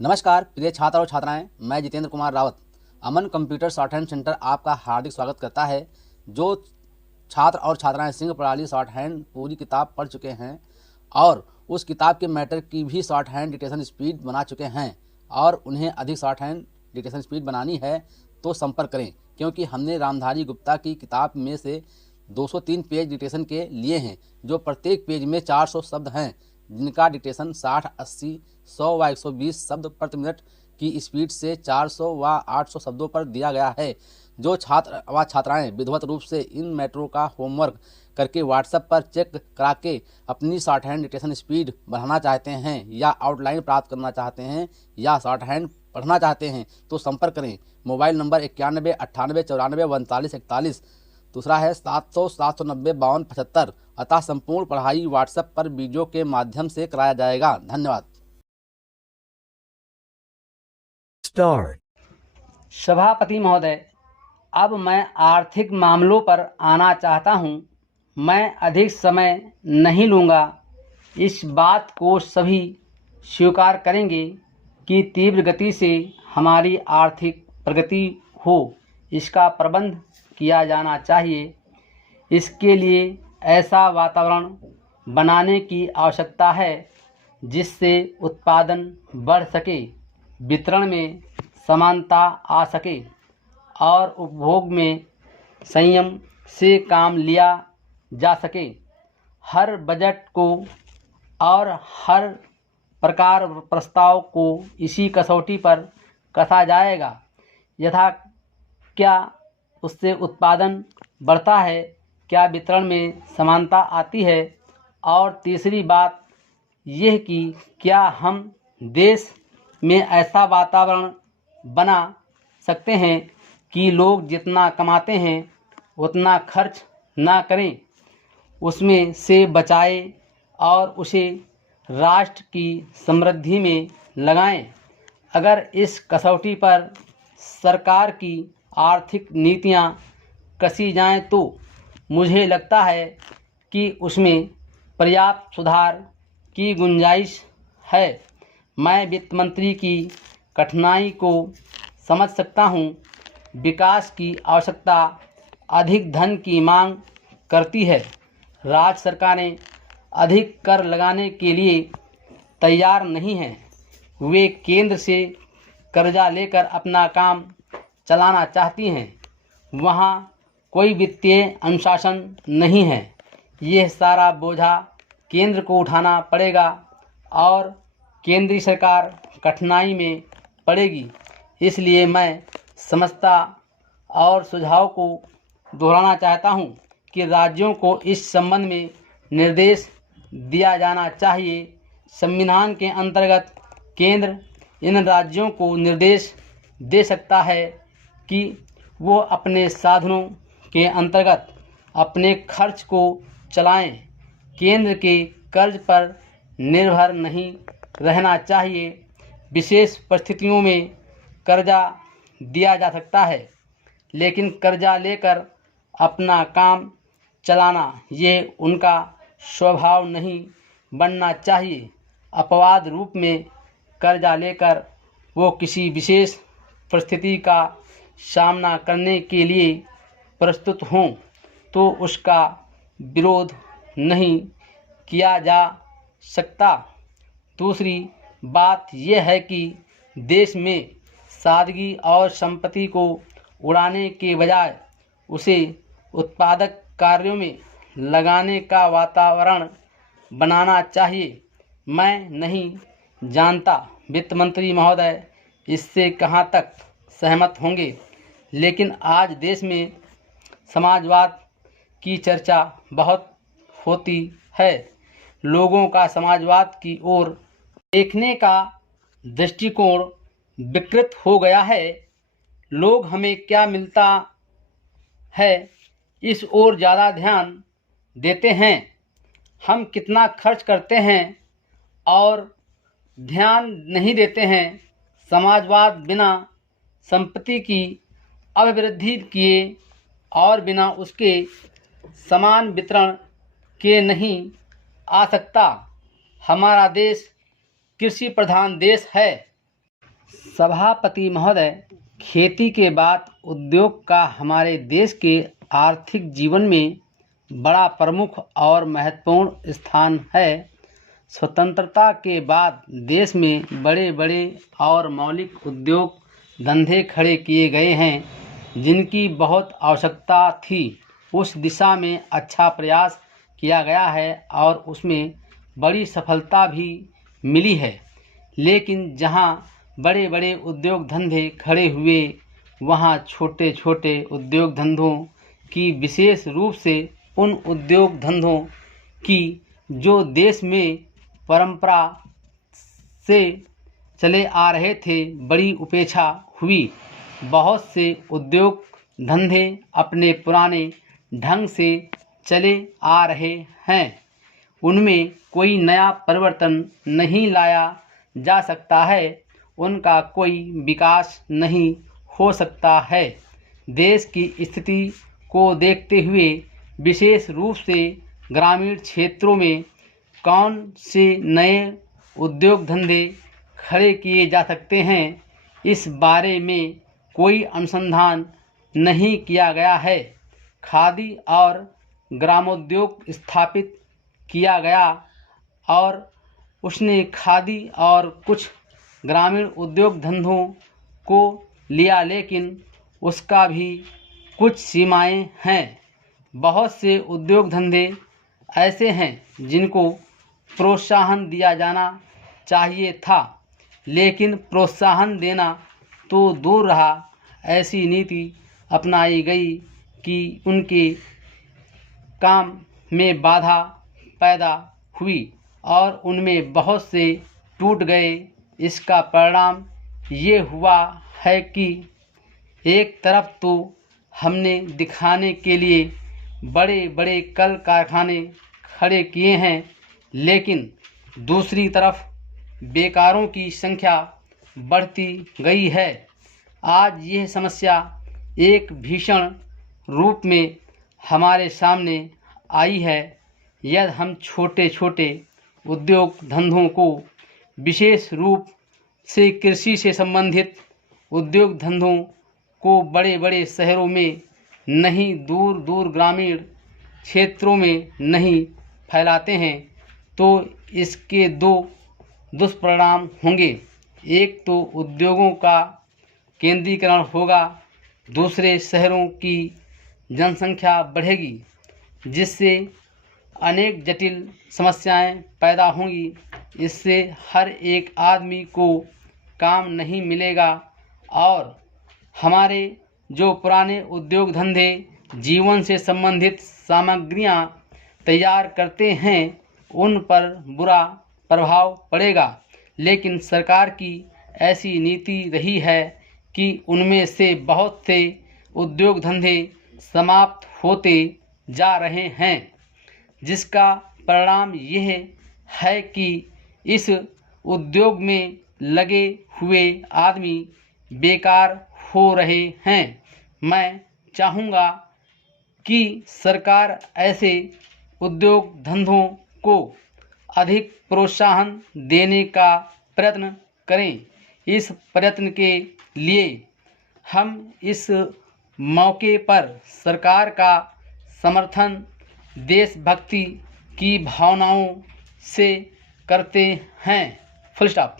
नमस्कार प्रिय छात्र और छात्राएं, मैं जितेंद्र कुमार रावत अमन कंप्यूटर शॉर्ट हैंड सेंटर आपका हार्दिक स्वागत करता है। जो छात्र और छात्राएं सिंह प्रणाली शॉर्ट हैंड पूरी किताब पढ़ चुके हैं और उस किताब के मैटर की भी शॉर्ट हैंड डिक्टेशन स्पीड बना चुके हैं और उन्हें अधिक शॉर्ट हैंड डिक्टेशन स्पीड बनानी है तो संपर्क करें, क्योंकि हमने रामधारी गुप्ता की किताब में से 203 पेज डिक्टेशन के लिए हैं, जो प्रत्येक पेज में 400 शब्द हैं, जिनका डिक्टेशन 60, 80, 100 व 120 शब्द प्रति मिनट की स्पीड से 400 व 800 शब्दों पर दिया गया है। जो छात्र व छात्राएं विधिवत रूप से इन मैटरों का होमवर्क करके व्हाट्सएप पर चेक करा के अपनी शॉर्ट हैंड डिक्टेशन स्पीड बढ़ाना चाहते हैं या आउटलाइन प्राप्त करना चाहते हैं या शॉर्ट हैंड पढ़ना चाहते हैं तो संपर्क करें। मोबाइल नंबर 91 98 94 39 41, दूसरा है 700 790 52 75। अतः संपूर्ण पढ़ाई व्हाट्सएप पर वीडियो के माध्यम से कराया जाएगा। धन्यवाद। सभापति महोदय, अब मैं आर्थिक मामलों पर आना चाहता हूं। मैं अधिक समय नहीं लूँगा। इस बात को सभी स्वीकार करेंगे कि तीव्र गति से हमारी आर्थिक प्रगति हो, इसका प्रबंध किया जाना चाहिए। इसके लिए ऐसा वातावरण बनाने की आवश्यकता है जिससे उत्पादन बढ़ सके, वितरण में समानता आ सके और उपभोग में संयम से काम लिया जा सके। हर बजट को और हर प्रकार प्रस्ताव को इसी कसौटी पर कसा जाएगा। यथा क्या उससे उत्पादन बढ़ता है, क्या वितरण में समानता आती है, और तीसरी बात यह कि क्या हम देश में ऐसा वातावरण बना सकते हैं कि लोग जितना कमाते हैं उतना खर्च ना करें, उसमें से बचाएं और उसे राष्ट्र की समृद्धि में लगाएं। अगर इस कसौटी पर सरकार की आर्थिक नीतियां कसी जाएं तो मुझे लगता है कि उसमें पर्याप्त सुधार की गुंजाइश है। मैं वित्त मंत्री की कठिनाई को समझ सकता हूं। विकास की आवश्यकता अधिक धन की मांग करती है। राज्य सरकारें अधिक कर लगाने के लिए तैयार नहीं हैं। वे केंद्र से कर्जा लेकर अपना काम चलाना चाहती हैं। वहाँ कोई वित्तीय अनुशासन नहीं है। यह सारा बोझा केंद्र को उठाना पड़ेगा और केंद्रीय सरकार कठिनाई में पड़ेगी। इसलिए मैं समझता और सुझाव को दोहराना चाहता हूं कि राज्यों को इस संबंध में निर्देश दिया जाना चाहिए। संविधान के अंतर्गत केंद्र इन राज्यों को निर्देश दे सकता है कि वो अपने साधनों के अंतर्गत अपने खर्च को चलाएं। केंद्र के कर्ज पर निर्भर नहीं रहना चाहिए। विशेष परिस्थितियों में कर्जा दिया जा सकता है, लेकिन कर्जा लेकर अपना काम चलाना ये उनका स्वभाव नहीं बनना चाहिए। अपवाद रूप में कर्जा लेकर वो किसी विशेष परिस्थिति का सामना करने के लिए प्रस्तुत हों तो उसका विरोध नहीं किया जा सकता। दूसरी बात यह है कि देश में सादगी और संपत्ति को उड़ाने के बजाय उसे उत्पादक कार्यों में लगाने का वातावरण बनाना चाहिए। मैं नहीं जानता वित्त मंत्री महोदय इससे कहाँ तक सहमत होंगे, लेकिन आज देश में समाजवाद की चर्चा बहुत होती है। लोगों का समाजवाद की ओर देखने का दृष्टिकोण विकृत हो गया है। लोग हमें क्या मिलता है इस ओर ज़्यादा ध्यान देते हैं, हम कितना खर्च करते हैं और ध्यान नहीं देते हैं। समाजवाद बिना संपत्ति की अभिवृद्धि किए और बिना उसके समान वितरण के नहीं आ सकता। हमारा देश कृषि प्रधान देश है। सभापति महोदय, खेती के बाद उद्योग का हमारे देश के आर्थिक जीवन में बड़ा प्रमुख और महत्वपूर्ण स्थान है। स्वतंत्रता के बाद देश में बड़े बड़े और मौलिक उद्योग धंधे खड़े किए गए हैं, जिनकी बहुत आवश्यकता थी। उस दिशा में अच्छा प्रयास किया गया है और उसमें बड़ी सफलता भी मिली है। लेकिन जहां बड़े बड़े उद्योग धंधे खड़े हुए, वहां छोटे छोटे उद्योग धंधों की, विशेष रूप से उन उद्योग धंधों की जो देश में परंपरा से चले आ रहे थे, बड़ी उपेक्षा हुई। बहुत से उद्योग धंधे अपने पुराने ढंग से चले आ रहे हैं, उनमें कोई नया परिवर्तन नहीं लाया जा सकता है, उनका कोई विकास नहीं हो सकता है। देश की स्थिति को देखते हुए विशेष रूप से ग्रामीण क्षेत्रों में कौन से नए उद्योग धंधे खड़े किए जा सकते हैं, इस बारे में कोई अनुसंधान नहीं किया गया है। खादी और ग्रामोद्योग स्थापित किया गया और उसने खादी और कुछ ग्रामीण उद्योग धंधों को लिया, लेकिन उसका भी कुछ सीमाएं हैं। बहुत से उद्योग धंधे ऐसे हैं जिनको प्रोत्साहन दिया जाना चाहिए था, लेकिन प्रोत्साहन देना तो दूर रहा, ऐसी नीति अपनाई गई कि उनके काम में बाधा पैदा हुई और उनमें बहुत से टूट गए। इसका परिणाम ये हुआ है कि एक तरफ तो हमने दिखाने के लिए बड़े बड़े कल कारखाने खड़े किए हैं, लेकिन दूसरी तरफ बेकारों की संख्या बढ़ती गई है। आज यह समस्या एक भीषण रूप में हमारे सामने आई है। यदि हम छोटे छोटे उद्योग धंधों को, विशेष रूप से कृषि से संबंधित उद्योग धंधों को बड़े बड़े शहरों में नहीं, दूर दूर ग्रामीण क्षेत्रों में नहीं फैलाते हैं, तो इसके दो दुष्परिणाम होंगे। एक तो उद्योगों का केंद्रीकरण होगा, दूसरे शहरों की जनसंख्या बढ़ेगी, जिससे अनेक जटिल समस्याएं पैदा होंगी। इससे हर एक आदमी को काम नहीं मिलेगा और हमारे जो पुराने उद्योग धंधे जीवन से संबंधित सामग्रियां तैयार करते हैं, उन पर बुरा प्रभाव पड़ेगा। लेकिन सरकार की ऐसी नीति रही है कि उनमें से बहुत से उद्योग धंधे समाप्त होते जा रहे हैं, जिसका परिणाम यह है कि इस उद्योग में लगे हुए आदमी बेकार हो रहे हैं। मैं चाहूँगा कि सरकार ऐसे उद्योग धंधों को अधिक प्रोत्साहन देने का प्रयत्न करें। इस प्रयत्न के लिए हम इस मौके पर सरकार का समर्थन देशभक्ति की भावनाओं से करते हैं। Full stop.